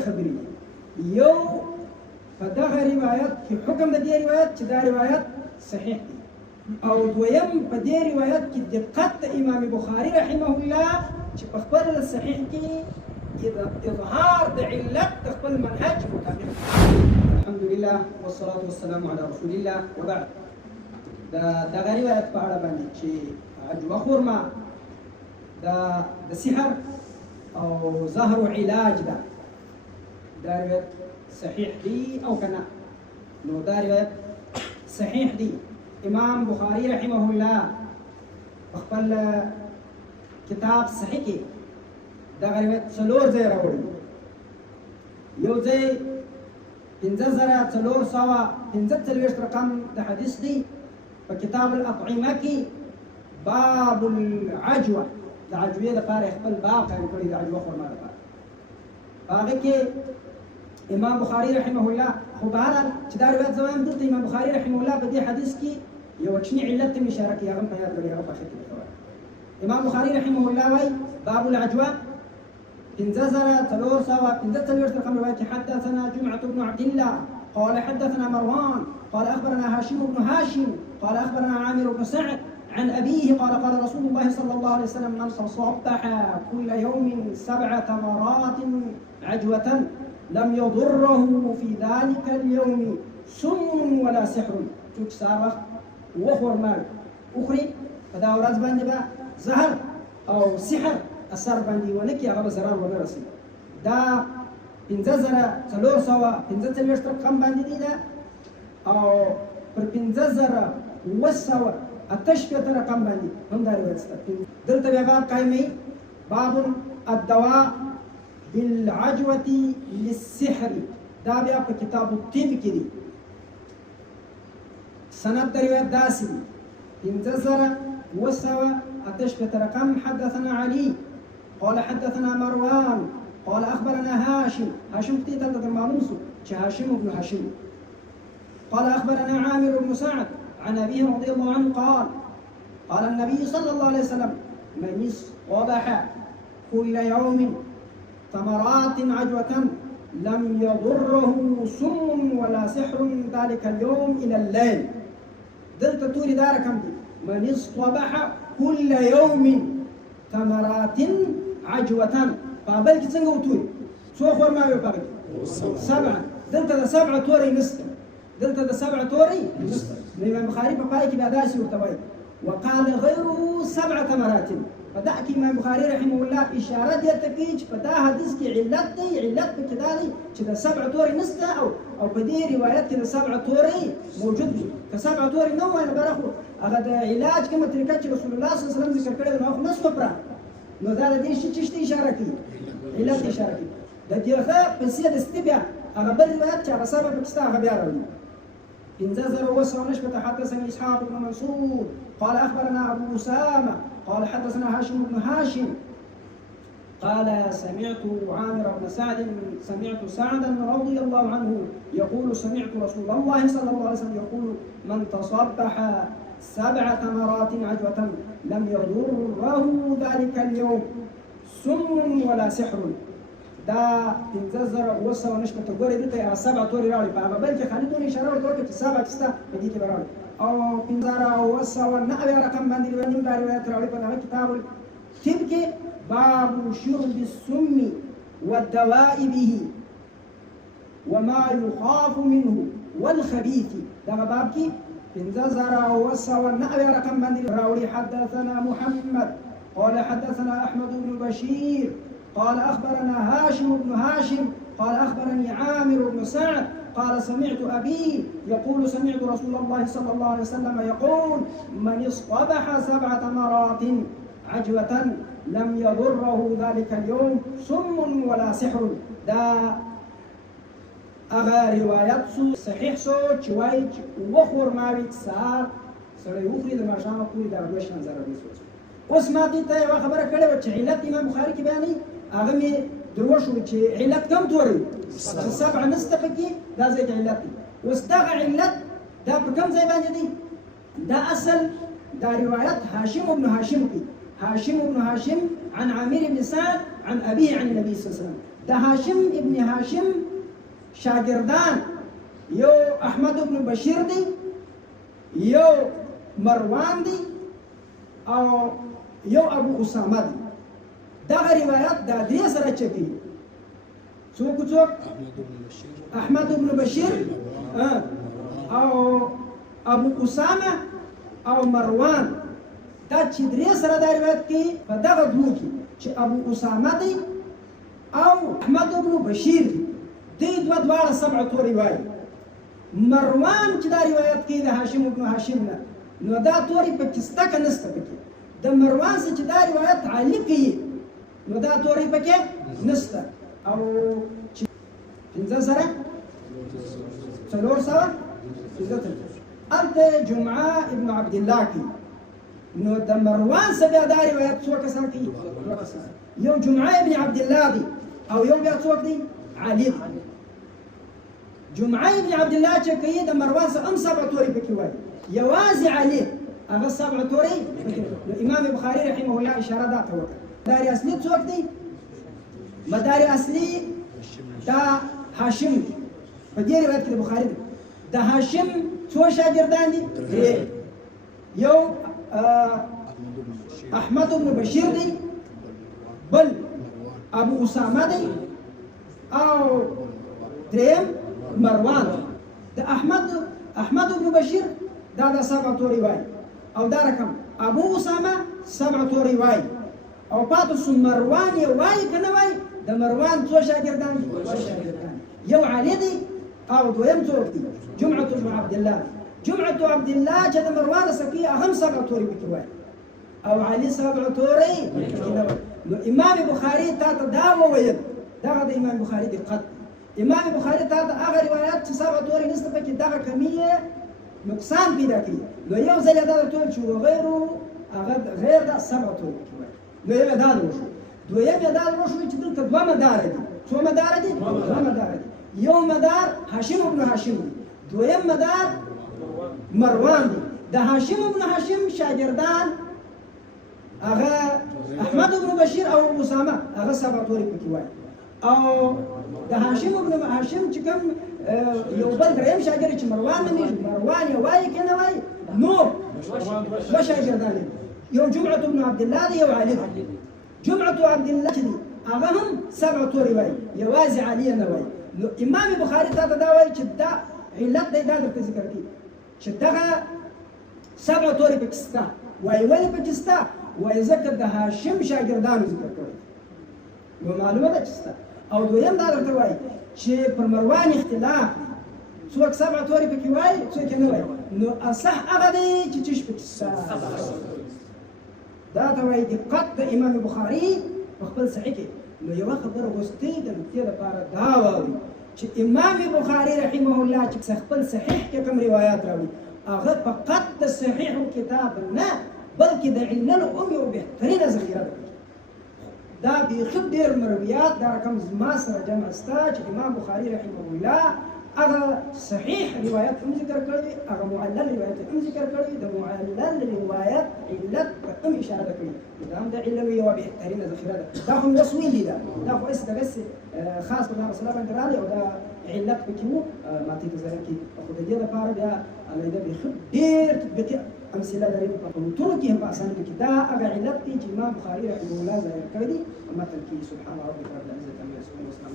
خبري يو فدغه روایت کې حکم د دې روایت چې دا روایت صحیح دی او دویم په دې روایت کې دقت د امام بخاري رحمه الله چې په خپل صحیح کې اظهار د علت د خپل منهج مطابق. الحمد لله والصلاه والسلام على رسول الله وبعد. دغه روایت په اړه باندې چې عجوه خرما د سحر او زهر علاج ده دا روایت صحیح دی او کنه؟ نو دا روایت صحیح دی. امام بخاری رحمه الله خپل کتاب صحیح کې دا روایت څلور ځای راوړي. یو ځای 5445 رقم د حدیث دی په کتاب الاطعمه کې باب العجوه د عجوې لپاره خپل باب قائم کړی د عجوه خرما لپاره. هغه کې امام بخاری رحمه الله خو بهرحال چې دا روایت زما هم دلته امام بخاری رحمه الله په دې حدیث کې یو کوچنی علت ته اشاره کوي، هغه په یاد لري، هغه په خط کې امام بخاری رحمه الله وايي باب العجوه 5445 رقم روایت حدثنا جمعة بن عبد الله قال حدثنا مروان قال اخبرنا هاشم بن هاشم قال اخبرنا عامر بن سعد عن أبيه قال قال رسول الله صلى الله عليه وسلم من تصبح كل يوم 7 تمرات عجوة لم يضره في ذلك اليوم سم ولا سحر. څوک سهار وخت وخورما اخري په دا ورځ باندې به زهر او سحر اثر باندې ونه کړي، هغه به ضرر ونه رسي. دا 5445 رقم باندې دی دا او پر 5788 رقم باندې هم دا روایت شته. دلته بیا باب قایمي باب الدواء بالعجوة للسحر، دا بیا په کتاب الطب کې دی. سند د روایت داسې دی 5788 رقم حدثنا علي قال حدثنا مروان قال اخبرنا هاشم كتي دلته معلوم شو چې هاشم بن هاشم قال اخبرنا عامر بن سعد عن أبيه رضي الله عنه قال قال النبي صلى الله عليه وسلم من اصطبح كل يوم تمرات عجوة لم يضره سم ولا سحر ذلك اليوم إلى الليل. دلت توري دار كم دي من اصطبح كل يوم تمرات عجوة قابل كتسنغ وتوري سو خور ما يبقى 7 دلت 7 توري نسك دلت 7 توري نسك. الإمام البخاري فقالك بأداسي ورتوي وقال غيره 7 تمرات. فدعك الإمام البخاري رحمه الله إشارة يتكيج فدا حديث كي علت بكدالي كذا 7 توري نستا أو بدي روايات كذا 7 توري موجود بي ك7 توري نو أنا برخو أخذ علاج كما تركت رسول الله صلى الله عليه وسلم ذكر كده إنه أخذ نصف برا إنه ده دي شيء إشارة كي علت إشارة كي ده جرفا بس هي استبيع أخذ بالروايات كذا 7 بكستا أخذ بيعرفني. انزل وسرنش حدثني اسحاق بن منصور قال اخبرنا ابو اسامه قال حدثنا هاشم بن هاشم قال سمعت عامر بن سعد سمعت سعدا رضي الله عنه يقول سمعت رسول الله صلى الله عليه وسلم يقول من تصبح 7 تمرات عجوة لم يضره ذلك اليوم سم ولا سحر. دا 5490 ګورې دلته 7 توري راوړي په هغه بل کې خالدون اشاره ورکړه چې 7 کسته په دې کې راوړي او 5490 رقم باندې نیم دا روایت راوړي په هغه کتاب الطب کې باب شرب السم والدواء به وما يخاف منه والخبيث. دا باب کې 5490 رقم باندې راوړي. حدثنا محمد قال حدثنا احمد بن بشير قال أخبرنا هاشم بن هاشم قال أخبرني عامر بن سعد قال سمعت أبي يقول سمعت رسول الله صلى الله عليه وسلم يقول من اصطبح 7 تمرات عجوة لم يضره ذلك اليوم سم ولا سحر. دا أغا روايات صحيح سو چواي وخور ماوي سار سړی وخوري د ماښامه پورې دا 2000 روپۍ سوچ. اوس ما دې ته یوه خبره کړې وه چې علت امام بخاري کې بیانوي هغه مې دروشو چې علت کم توري 7 نسته پکې دا ځای کې علت دی. اوس دغه علت دا په کوم ځای باندې دی؟ دا اصل دا روایت هاشم بن هاشم عن عامر بن سعد عن أبيه عن النبي صلى الله عليه وسلم. د هاشم ابن هاشم شاگردان یو احمد ابن بشیر دی، یو مروان دی او یو ابو اسامه دی. دغه روایت د درې سره چکی څوک احمد ابن بشیر او ابو اسامه او مروان، دا چې درې سره دا روایت کوي په دغه دوه کې چې ابو اسامه دی او احمد ابن بشیر دی، دواړه سبع توري وایي. مروان چې دا روایت کوي د هاشم ابن هاشم نه، نو دا توري پکې شته که نشته پکې؟ د مروان څخه چې دا روایت عالي کوي نو دا توري پکې نشته. او چې پنځه سره څلور سوه هلته جمعه ابن عبدالله کوي، نو د مروان څخه بیا دا روایت څو کسان کوي؟ دوه کسان، یو جمعه ابن عبدالله دی او یو بیا څوک دی؟ علي دی. جمعه ابن عبدالله چې کوي د مروان څخه هم سبع توري پکې وایي، یوازې علي هغه سبع توري پکې. نو امام بخاري رحمه الله اشاره دا ته وکړه. مداري اصلي څوک دی؟ مداري اصلي دا هاشم دی. په دې روایت کې د بخاري دی د هاشم څو شاګردان دي؟ درې. یو احمد بن بشیر دی، بل ابو اسامه دی او دریم مروان. د احمد بن بشیر دا د سبع توري وایي او دا رقم ابو اسامه سبع توري وایي او پاتې سو مروان یې وایي که نه وایي؟ د مروان څو شاګردان دي؟ دوه شاګردان، یو علي دی او دویم څوک دی؟ جمعه بن عبدالله. جمعه عبدالله چې د مروان څخه کوي هغه هم سبع توري پکې وایي او علي سبع توري پکې نه وایي. نو امام بخاري تا ته دا وویل، دغه د امام بخاري دقت. امام بخاري تا ته هغه روایت چې سبع توري نشته پکې دغه کمی نقصان پیدا کوي، نو یو ځل یې دا درته وویل چې غیر دا سبع توري پکې وایي. نو یو یې دا وشو. دویم یې دا وشو چې دلته دوه مداره دي. څو مداره دي؟ دوه مداره دي. یو مدار هاشم ابن هاشم دی، دویم مدار مروان دی. د هاشم ابن هاشم شاگردان هغه احمد ابن بشیر او اسامه هغه سبع توري پکې وایي او د هاشم ابن هاشم چې کوم یو بل دریم شاګرد چې مروان نومیږي، مروان یې وایي که نه وایي؟ نو دوه شاګردان دي، یو جمعه بن عبدالله دی، یو علي دی. جمعه عبدالله چې دی هغه هم سبع توري وایي، یوازې علي نه وایي. نو امام بخاري تا ته دا وایي چې دا علت دی، دا درته ذکر کوي چې دغه سبع توري پکې شته. وایي ولې پکې شته؟ وایي ځکه د هاشم شاګردانو ذکر کړی، نو معلومه ده چې شته. او دویم دا درته وایي چې پر مروان اختلاف دی، څوک سبع توري پکې وایي څوک یې نه وایي. نو اصح هغه دی چې چش پکې شته. دا ته وایي دقت د امام بخاري په خپل صحیح کې. نو یوه خبره وروستۍ د نکتې لپاره دا واورئ چې امام بخاري رحمه الله چې خپل صحیح کې کوم روایات راوړي هغه فقط د صحیح کتاب نه بلکې د علل هم یو بهترینه ذخیره ده. دا بیخي ډېر مرویات دا رقم زما سره جمع شته چې امام بخاري رحمه الله هغه صحیح روایت هم ذکر کړی، هغه معلل روایت هم ذکر کړی، د معلل روایت علت هم اشاره ده کړې. دا هم د علل یوه بهترینه ذخیره ده. دا خو مې اوس ویلي ده، دا خو هسې دغسې خاص په دغه مسله باندې راغلی او دا علت پکې وو ماتې ته ضرر کې. خو د دې لپاره بیا علیحده بیخي ډېر تطبیقي امثله لري په متونو کې هم په اسانیو کې. دا هغه علت دی چې امام بخاري رحمه الله ظاهر کړی دي په متن کې. سبحان ربک رب العزة عما یصفون وسلام